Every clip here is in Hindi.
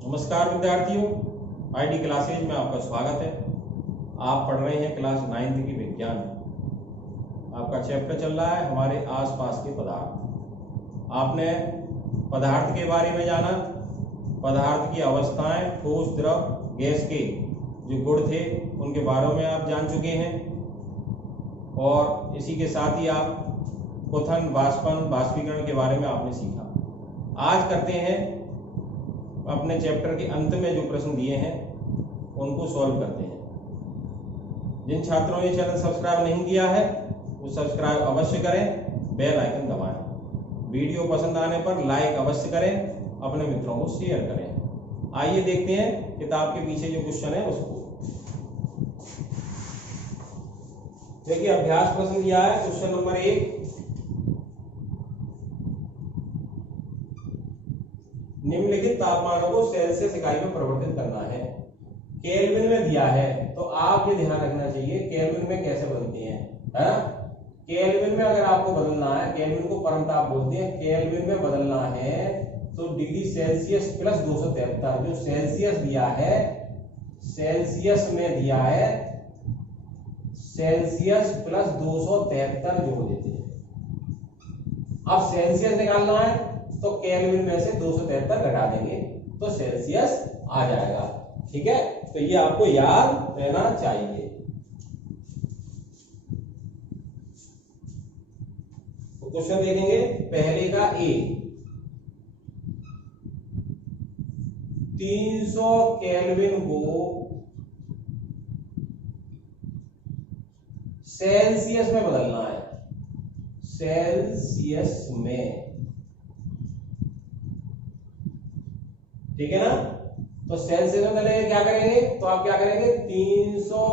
नमस्कार विद्यार्थियों, आईडी क्लासेज में आपका स्वागत है। आप पढ़ रहे हैं क्लास 9th की विज्ञान। आपका चैप्टर चल रहा है हमारे आसपास के पदार्थ। आपने पदार्थ के बारे में जाना, पदार्थ की अवस्थाएं, ठोस, द्रव, गैस के जो गुण थे उनके बारे में आप जान चुके हैं और इसी के साथ ही आप क्वथन, वाष्पन, वाष्पीकरण के बारे में आपने सीखा। आज करते हैं अपने चैप्टर के अंत में जो प्रश्न दिए हैं उनको सॉल्व करते हैं। जिन छात्रों ने चैनल सब्सक्राइब नहीं किया है वो सब्सक्राइब अवश्य करें, बेल आइकन दबाएं। वीडियो पसंद आने पर लाइक अवश्य करें, अपने मित्रों को शेयर करें। आइए देखते हैं किताब के पीछे जो क्वेश्चन है उसको। देखिए अभ्यास प्रश्न दिया है क्वेश्चन नंबर 1। निम्नलिखित तापमानों को सेल्सियस इकाई में परिवर्तित करना है। केल्विन में दिया है तो आप ये ध्यान रखना चाहिए केल्विन में कैसे बदलते हैं, है ना। केल्विन में अगर आपको बदलना है, केल्विन को परमताप बोलते हैं, केल्विन में बदलना है तो डिग्री सेल्सियस प्लस 273 जो सेल्सियस दिया है, सेल्सियस में दिया है सेल्सियस प्लस 273 जोड़ देते हैं। अब सेल्सियस निकालना है तो केल्विन में से 273 घटा देंगे तो सेल्सियस आ जाएगा। ठीक है, तो ये आपको याद रहना चाहिए। तो क्वेश्चन देखेंगे पहले का ए। 300 केल्विन को सेल्सियस में बदलना है, सेल्सियस में, ठीक है ना। तो सेल्सियस में बदलेंगे, क्या करेंगे तो आप क्या करेंगे 300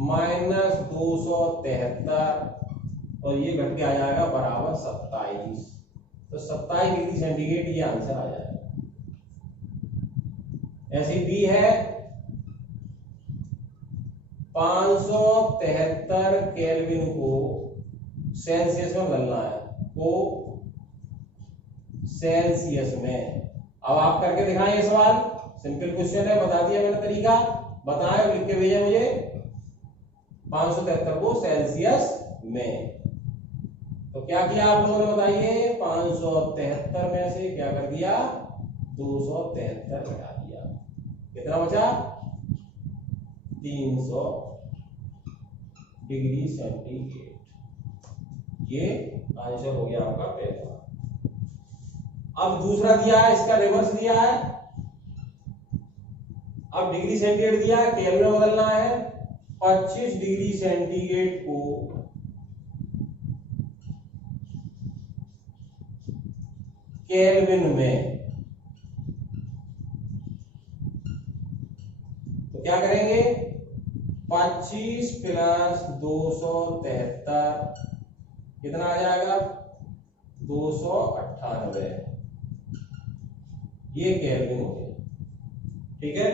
माइनस 273 और ये घट के आ जाएगा बराबर 27। तो 27 डिग्री सेंटीग्रेड ये आंसर आ जाएगा। ऐसी बी है 573 केल्विन को सेल्सियस में बदलना है, को सेल्सियस में। अब आप करके दिखाएं ये सवाल, सिंपल क्वेश्चन है, बता दिया मैंने तरीका, बताएं और लिख के भेजें मुझे। 573 को सेल्सियस में तो क्या किया आप लोगों ने बताइए, 573 में से क्या कर दिया 273 घटा दिया, कितना बचा 300 डिग्री सेंटीग्रेड। ये आंसर हो गया आपका पहला। अब दूसरा दिया है, इसका रिवर्स दिया है। अब डिग्री सेंटीग्रेड दिया है, केल्विन में बदलना है। 25 डिग्री सेंटीग्रेड को केल्विन में, तो क्या करेंगे 25 प्लस 273 कितना आ जाएगा 298। ये केल्विन हो गया। ठीक है,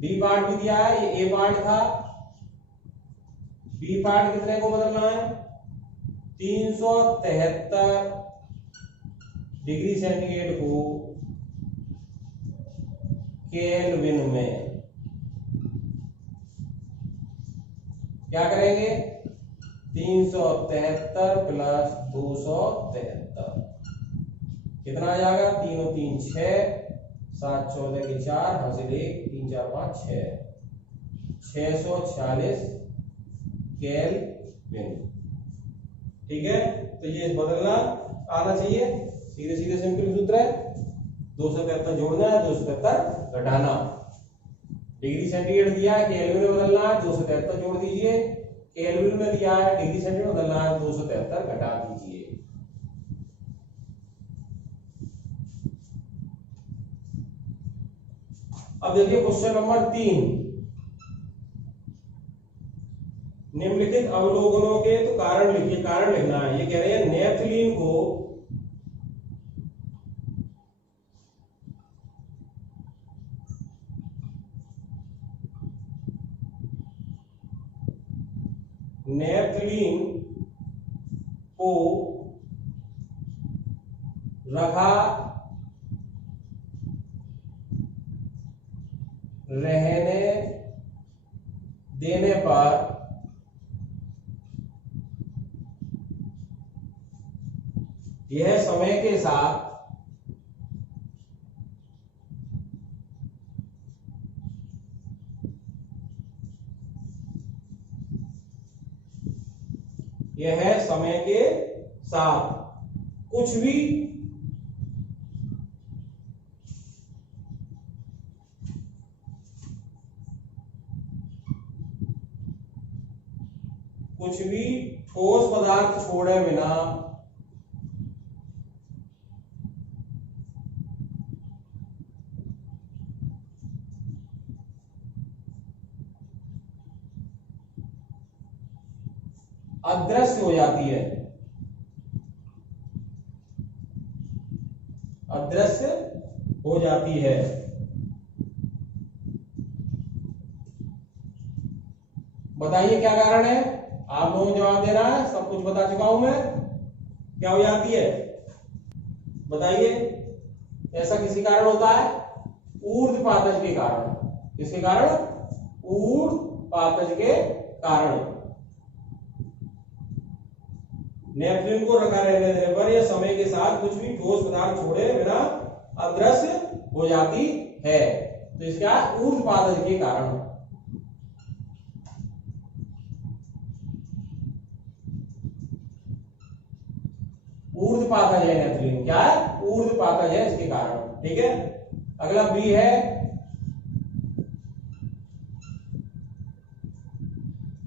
बी पार्ट भी दिया है, ये ए पार्ट था। बी पार्ट कितने को बदलना है 373 डिग्री सेंटीग्रेड को केल्विन में, क्या करेंगे 373 प्लस 273 कितना आ जाएगा 3 और 3 6, 7 14 के 4, हासिल 1, 3 4 5 6, 646 केल्विन। ठीक है, तो ये बदलना आना चाहिए, सीधे सीधे सिंपल सूत्र है। 273 जोड़ना है, 273 घटाना। डिग्री सेंटीग्रेड दिया है, केल्विन में बदलना है, 273 जोड़ दीजिए। केल्विन में दिया है, डिग्री सेंटीग्रेड बदलना है, 273 घटा दीजिए। अब देखिए क्वेश्चन नंबर 3। निम्नलिखित अवलोकनों के तो कारण लिखिए, कारण लिखना है। ये कह रहे हैं नेफ्थलीन को रखा रहने देने पर यह समय के साथ कुछ भी ठोस पदार्थ छोड़े बिना अदृश्य हो जाती है। अदृश्य हो जाती है। बताइए क्या कारण है? आप लोगों को जवाब देना है, सब कुछ बता चुका हूं मैं। क्या हो जाती है बताइए? ऐसा किसी कारण होता है? ऊर्ध्वपातज के कारण। किसके कारण? ऊर्ध्वपातज के कारण। नेपथलीन को रखा रहने देने पर यह समय के साथ कुछ भी ठोस पदार्थ छोड़े बिना अदृश्य हो जाती है। तो इसका ऊर्ध्वपातज के कारण। ऊर्ध्वपातज है नेपथलीन। क्या है? ऊर्ध्वपातज है, इसके कारण। ठीक है, अगला बी है,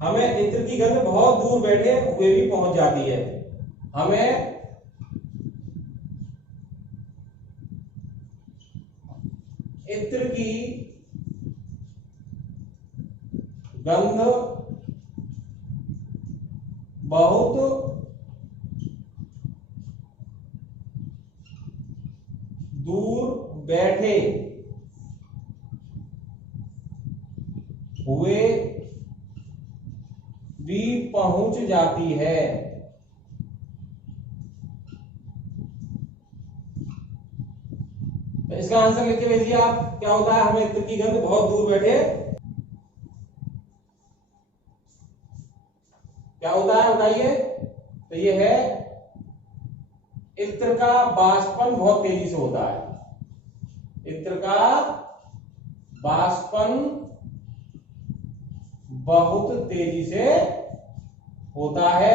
हमें इत्र की गंध बहुत दूर बैठे हुए भी पहुंच जाती है। हमें इत्र की गंध बहुत दूर बैठे हुए भी पहुंच जाती है। तो इसका आंसर लिख के भेजिए आप। क्या होता है? हमें इत्र की गंध बहुत दूर बैठे क्या होता है बताइए? तो ये है, इत्र का बाष्पन बहुत तेजी से होता है। इत्र का बाष्पन बहुत तेजी से होता है।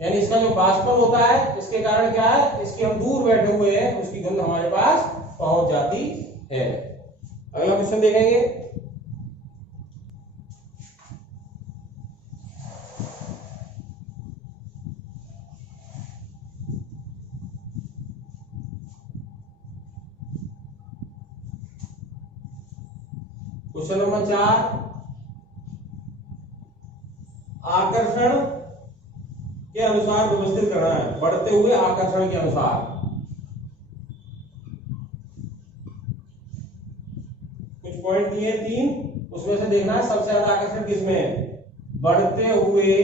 यानी इसका जो बाष्पन होता है, इसके कारण क्या है? इसके हम दूर बैठे हुए हैं, उसकी गंध हमारे पास पहुंच जाती है। अगला क्वेश्चन देखेंगे। क्वेश्चन नंबर 4, आकर्षण के अनुसार व्यवस्थित करना है। बढ़ते हुए आकर्षण के अनुसार। कुछ पॉइंट दिए 3, उसमें से देखना है सबसे ज्यादा आकर्षण किसमें है। बढ़ते हुए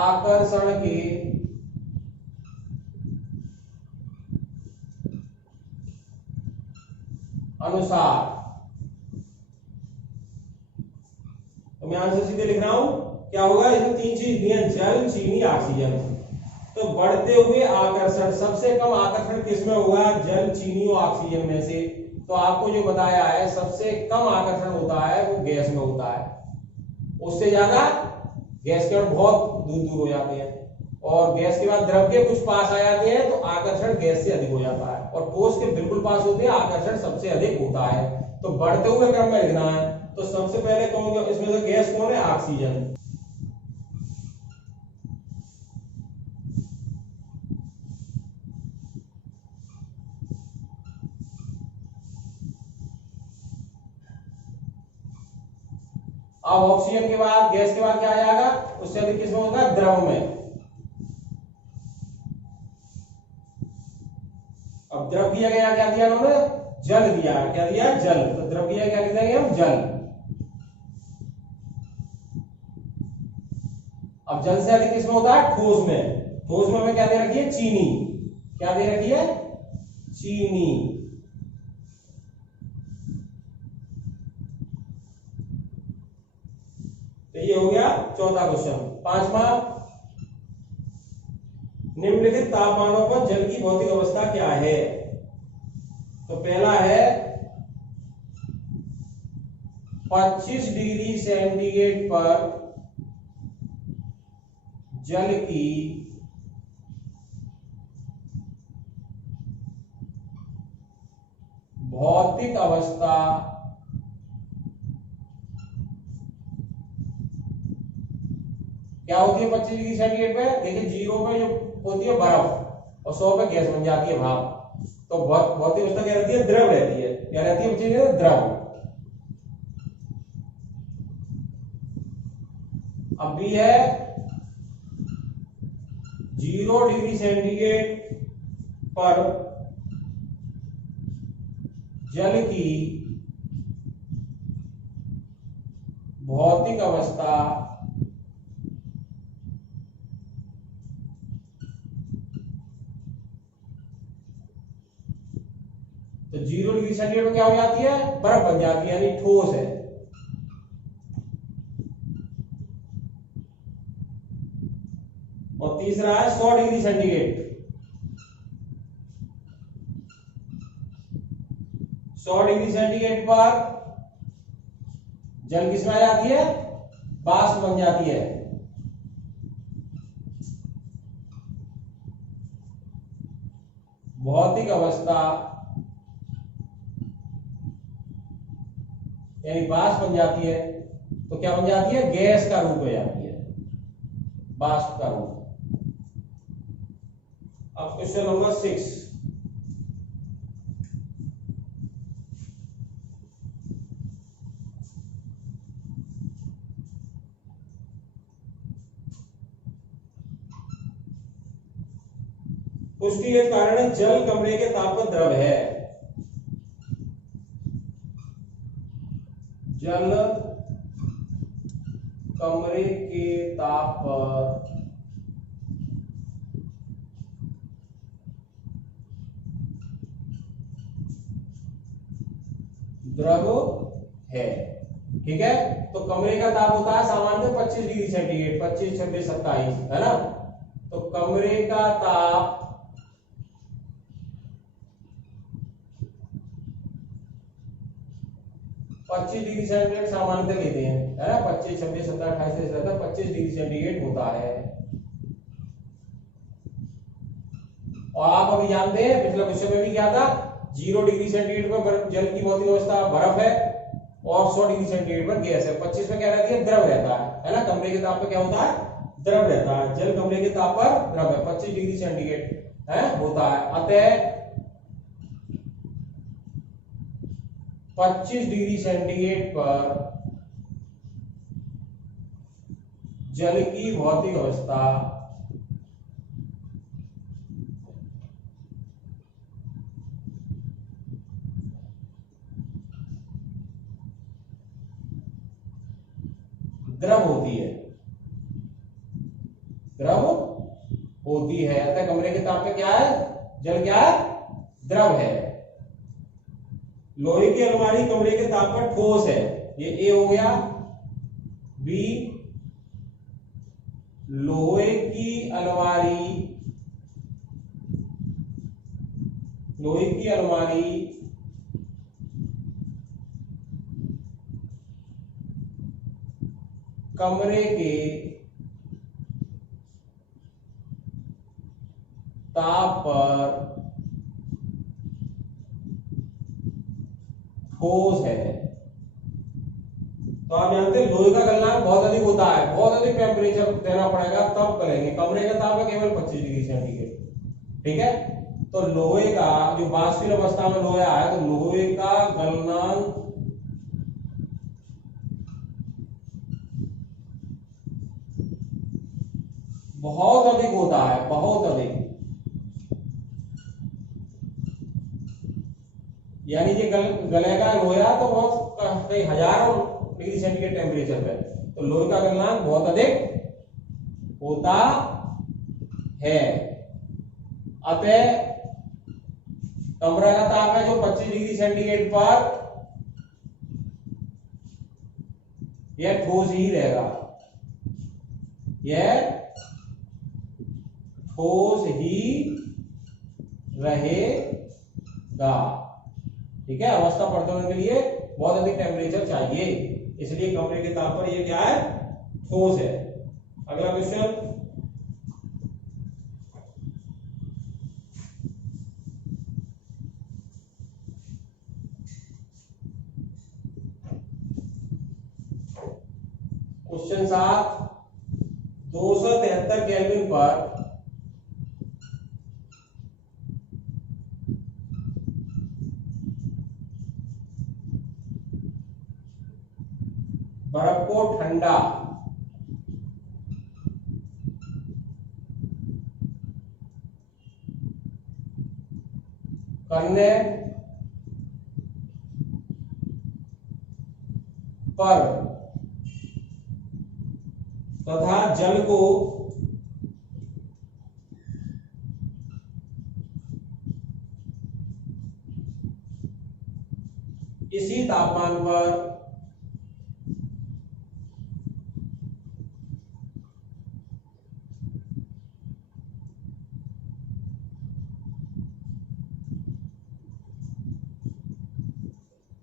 आकर्षण के अनुसार। तो मैं आंसर सीधे लिख रहा हूं। क्या होगा? इसमें 3 चीज दी हैं, जल, चीनी, ऑक्सीजन। तो बढ़ते हुए आकर्षण, सबसे कम आकर्षण किसमें होगा? जल, चीनी और ऑक्सीजन में से। तो आपको जो बताया है, सबसे कम आकर्षण होता है वो गैस में होता है। उससे ज्यादा गैस के अणु बहुत दूर दूर हो जाते हैं, और गैस के बाद द्रव के कुछ पास आ जाते हैं, तो आकर्षण गैस से अधिक हो जाता है। और ठोस के बिल्कुल पास होते हैं, आकर्षण सबसे अधिक होता है। तो बढ़ते हुए क्रम में लिखना है। तो सबसे पहले कौन, इसमें से गैस कौन है? ऑक्सीजन। अब ऑक्सीजन के बाद, गैस के बाद क्या आ जाएगा? उससे अधिक किसमें होगा? द्रव में। अब द्रव की जगह क्या दिया उन्होंने? जल दिया। क्या दिया? जल। तो द्रव की जगह क्या लिख देंगे हम? जल। अब जल से अधिक किसमें होता है? ठोस में। ठोस में हमें क्या दे रखी है? चीनी। क्या दे रखी है? चीनी। तो ये हो गया चौथा क्वेश्चन। पांचवा, निम्नलिखित तापमानों पर जल की भौतिक अवस्था क्या है? तो पहला है 25 डिग्री सेंटीग्रेड पर जल की भौतिक अवस्था क्या होती है 25 डिग्री सेंटीग्रेड पे? देखिए 0 पे जो होती है बर्फ और 100 पे गैस बन जाती है भाप। तो भौतिक अवस्था क्या रहती है? द्रव रहती है। क्या रहती है बच्चे? द्रव। अब भी है 0 डिग्री सेंटीग्रेड पर जल की भौतिक अवस्था तो 0 डिग्री सेंटीग्रेड में क्या हो जाती है? बर्फ बन जाती है, यानी ठोस है। और तीसरा है 100 डिग्री सेंटीग्रेड। 100 डिग्री सेंटीग्रेड पर जल किसमें आ जाती है? वाष्प बन जाती है। भौतिक अवस्था यानी वाष्प बन जाती है। तो क्या बन जाती है? गैस का रूप हो जाती है, वाष्प का रूप। अब क्वेश्चन नंबर 6, उसकी एक कारण है जल कमरे के ताप पर द्रव है। जल कमरे के ताप पर द्रव है। ठीक है, तो कमरे का ताप होता है सामान्य 25 डिग्री सेंटीग्रेड, 25, 26, 27, है ना। तो कमरे का ताप 25 डिग्री सेंटीग्रेड सामान्यतः लेते हैं, है ना। 25, 26, 27, 28 रहता है, 25 डिग्री सेंटीग्रेड होता है। और आप अभी जानते हैं पिछले क्वेश्चन में भी क्या था? 0 डिग्री सेंटीग्रेड पर जल की भौतिक अवस्था बर्फ है और 100 डिग्री सेंटीग्रेड पर गैस है। 25 में क्या रहती है? द्रव रहता है ना। कमरे के ताप पर क्या होता है? द्रव रहता है। जल कमरे के ताप पर द्रव है, 25 डिग्री सेंटीग्रेड है होता है। अतः 25 डिग्री सेंटीग्रेड पर जल की भौतिक अवस्था द्रव होती है, द्रव होती है। अतः कमरे के ताप पे क्या है? जल क्या है? द्रव है। लोहे की अलमारी कमरे के ताप पर ठोस है, ये ए हो गया। बी, लोहे की अलमारी कमरे के ताप पर ठोस है। तो आप जानते हैं लोहे का गलनांक बहुत अधिक होता है, बहुत अधिक टेम्परेचर देना पड़ेगा तब गलेंगे। कमरे का ताप है केवल 25 डिग्री सेंटीग्रेड। ठीक है, तो लोहे का जो वाष्पीय अवस्था में लोहा है, तो लोहे का गलनांक बहुत अधिक होता है, बहुत अधिक। यानी कि गलेगा लोहा तो बहुत कई हजारों डिग्री सेंटीग्रेड टेम्परेचर पे, तो लोहे का गलनांक बहुत अधिक होता है। अतः कमरा का ताप है जो 25 डिग्री सेंटीग्रेड पर, यह ठोस ही रहेगा, यह ठोस ही रहेगा। ठीक है, अवस्था प्रदर्शन के लिए बहुत अधिक टेम्परेचर चाहिए, इसलिए कमरे के ताप पर यह क्या है, ठोस है। अगला क्वेश्चन, क्वेश्चन 7, 273 केल्विन पर बर्फ को ठंडा करने पर तथा जल को इसी तापमान पर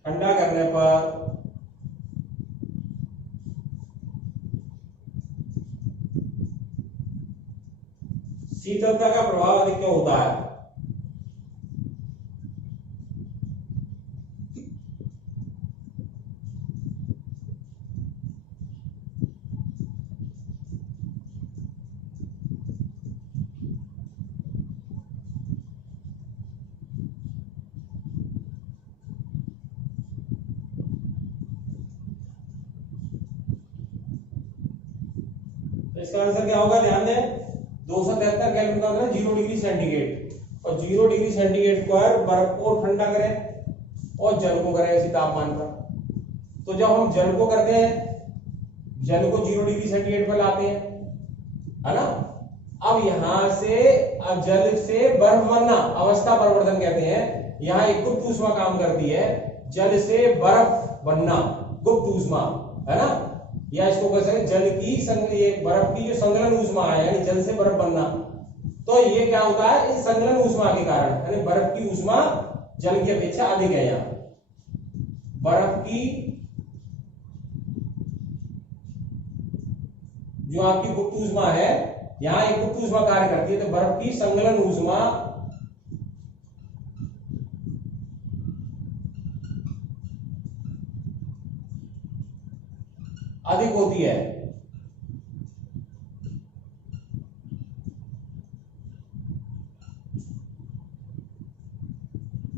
ठंडा करने पर शीतलता का प्रभाव अधिक क्यों होता है? तो इसका आंसर क्या होगा, ध्यान दें। 273 केल्विन का मतलब 0 डिग्री सेंटीग्रेड, और 0 डिग्री सेंटीग्रेड पर बर्फ को ठंडा करें और जल को करें इसी तापमान पर। तो जब हम जल को करते हैं, जल को 0 डिग्री सेंटीग्रेड पर लाते हैं, है ना। अब यहां से, अब जल से बर्फ बनना अवस्था परिवर्तन कहते हैं। यहां एक गुप्त ऊष्मा काम करती है, जल से बर्फ बनना गुप्त ऊष्मा, है ना। या इसको कह सकते हैं जल की ये बर्फ की जो संघनन ऊष्मा है, यानी जल से बर्फ बनना। तो ये क्या होता है, इस संघनन ऊष्मा के कारण, यानी बर्फ की ऊष्मा जल की अपेक्षा अधिक है। यहाँ बर्फ की जो आपकी गुप्त ऊष्मा है, यहां एक गुप्त ऊष्मा कार्य करती है, तो बर्फ की संघनन ऊष्मा अधिक होती है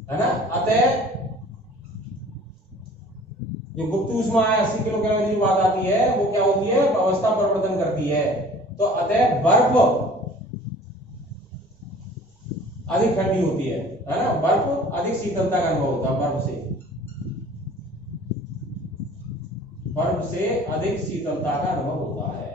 ना। अतः जो गुप्त ऊष्मा है 80 किलो कैलोरी की बात आती है, वो क्या होती है, अवस्था परिवर्तन करती है। तो अतः बर्फ अधिक ठंडी होती है ना। बर्फ अधिक शीतलता का अनुभव होता है, बर्फ से अधिक शीतलता का अनुभव होता है।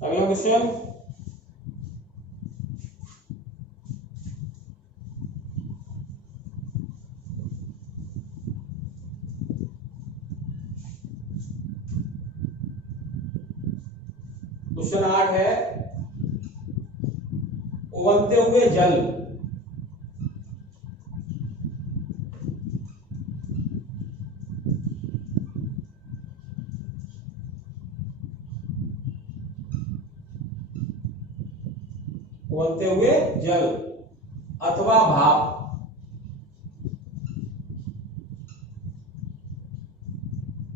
अगला क्वेश्चन, क्वेश्चन 8 है, उबलते हुए जल उबलते हुए जल अथवा भाप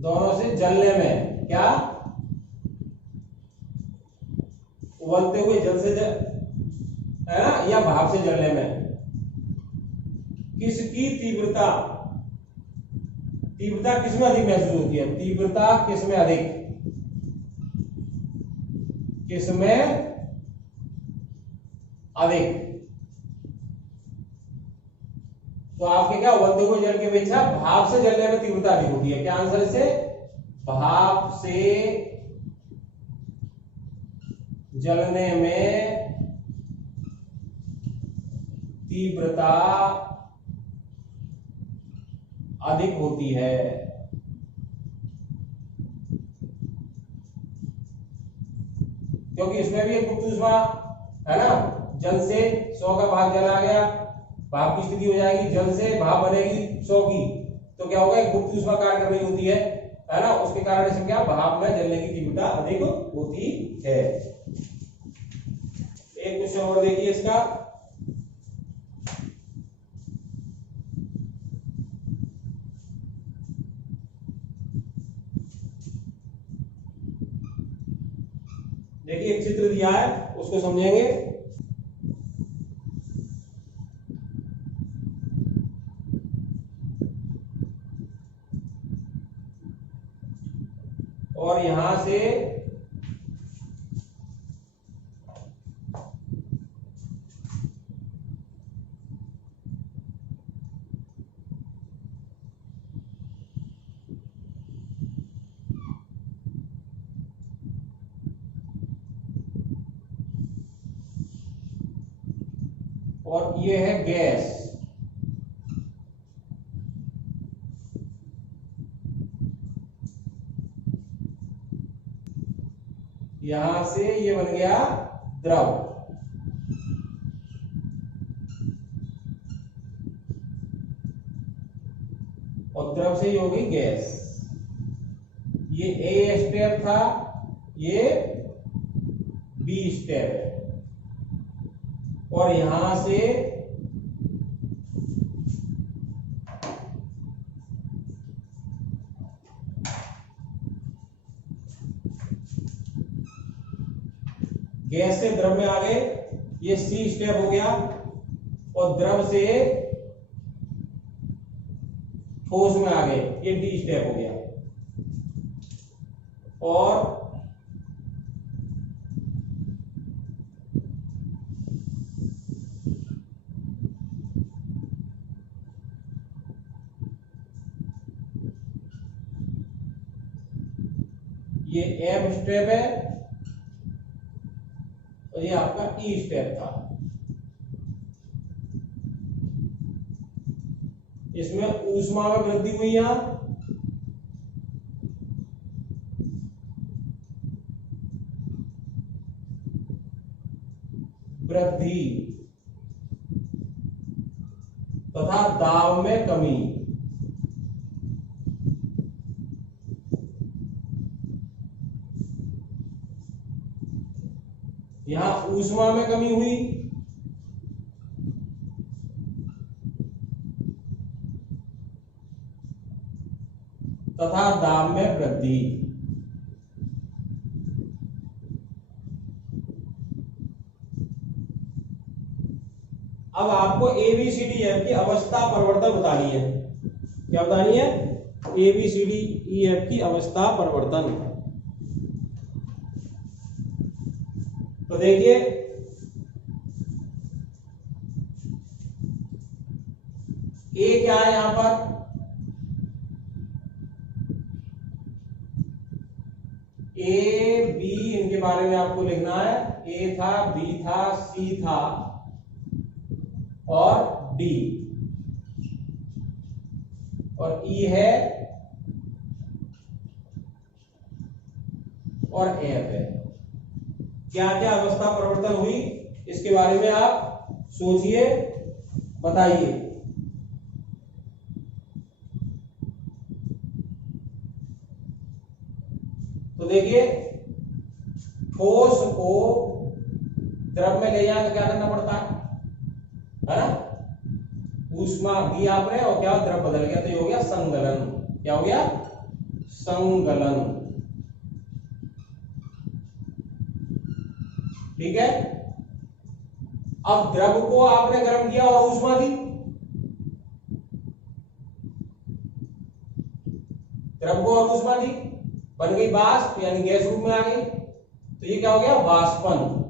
दोनों से जलने में, क्या, उबलते हुए जल से है ना, या भाप से जलने में किसकी तीव्रता किसमें अधिक महसूस होती है? तीव्रता किसमें अधिक अधिक। तो आपके क्या हुआ, देखो जल की अपेक्षा भाप से जलने में तीव्रता अधिक होती है। क्या आंसर से भाप से जलने में तीव्रता अधिक होती है। क्योंकि इसमें भी एक गुप्त ऊष्मा है ना, जल से 100 का भाग जल आ गया, भाप की स्थिति हो जाएगी, जल से भाप बनेगी 100 की, तो क्या होगा, एक गुप्त ऊष्मा कार्य कर रही होती है ना, उसके कारण से क्या भाप में जलने की तीव्रता अधिक होती है। एक क्वेश्चन और देखिए इसका, देखिए एक चित्र दिया है उसको समझेंगे। और यहां से और ये है गैस, यहां से ये बन गया द्रव, और द्रव से ये हो गई गैस। ये ए स्टेप था, ये बी स्टेप है, और यहां से गैस से द्रव में आ गए, ये सी स्टेप हो गया, और द्रव से ठोस में आ गए, ये डी स्टेप हो गया। और ये एफ स्टेप है, और ये आपका ई स्टेप था। इसमें ऊष्मा में वृद्धि हुई, यहां वृद्धि तथा दाब में कमी। यहां ऊष्मा में कमी हुई तथा दाब में वृद्धि। अब आपको ABCDEF की अवस्था परिवर्तन बतानी है। क्या बतानी है? ABCDEF की अवस्था परिवर्तन। तो देखिए ए क्या है यहां पर, ए बी, इनके बारे में आपको लिखना है। ए था, बी था, सी था और डी, और ई है और एफ है। क्या क्या अवस्था परिवर्तन हुई इसके बारे में आप सोचिए, बताइए। तो देखिए ठोस को द्रव में ले जाए तो क्या करना पड़ता है ना, ऊष्मा दी आपने और क्या द्रव बदल गया, तो ये हो गया संगलन। क्या हो गया? संगलन। ठीक है। अब द्रव को आपने गर्म किया और ऊष्मा दी, द्रव को और ऊष्मा दी, बन गई वाष्प, यानी गैस रूप में आ गई। तो ये क्या हो गया? वाष्पन।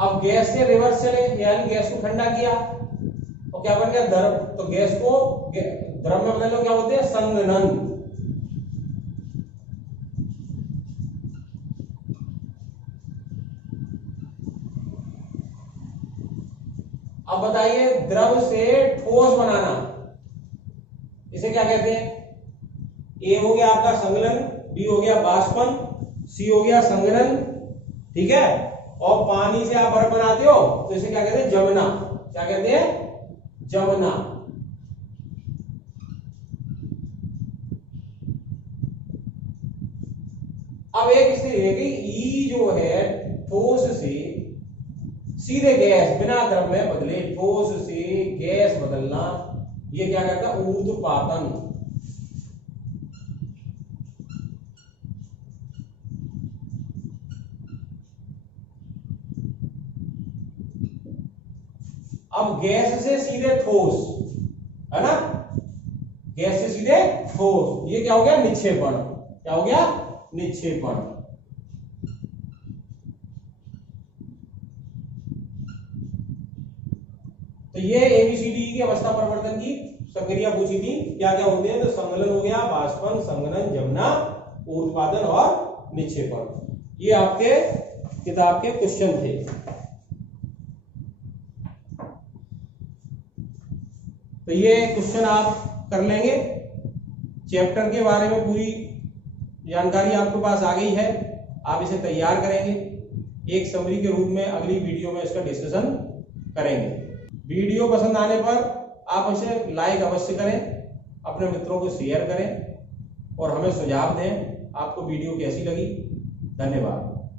अब गैस के रिवर्स चले, यानी गैस को ठंडा किया तो क्या बन गया द्रव, तो गैस को द्रव में बदलने क्या बोलते हैं संघनन। अब बताइए द्रव से ठोस बनाना, इसे क्या कहते हैं? ए हो गया आपका संघनन, बी हो गया बाष्पन, सी हो गया संघनन, ठीक है। और पानी से आप बर्फ बनाते हो तो इसे क्या कहते हैं जमना। क्या कहते हैं? जमना। अब एक स्थिति है कि ई जो है ठोस से सीधे गैस बिना द्रव में बदले, ठोस से गैस बदलना, ये क्या कहता है? ऊर्ध्वपातन। अब गैस से सीधे ठोस, है ना, गैस से सीधे ठोस, ये क्या हो गया? निक्षेपण। क्या हो गया? निक्षेपण। तो ये एबीसीडी की अवस्था परिवर्तन की संक्रिया पूछी थी, क्या क्या होते हैं? तो संघनन हो गया, बाष्पन, संघनन, जमना, ऊर्ध्वपातन और निक्षेपण। ये आपके किताब के क्वेश्चन थे। तो ये क्वेश्चन आप कर लेंगे। चैप्टर के बारे में पूरी जानकारी आपके पास आ गई है, आप इसे तैयार करेंगे, एक समरी के रूप में अगली वीडियो में इसका डिस्कशन करेंगे। वीडियो पसंद आने पर आप इसे लाइक अवश्य करें, अपने मित्रों को शेयर करें और हमें सुझाव दें आपको वीडियो कैसी लगी। धन्यवाद।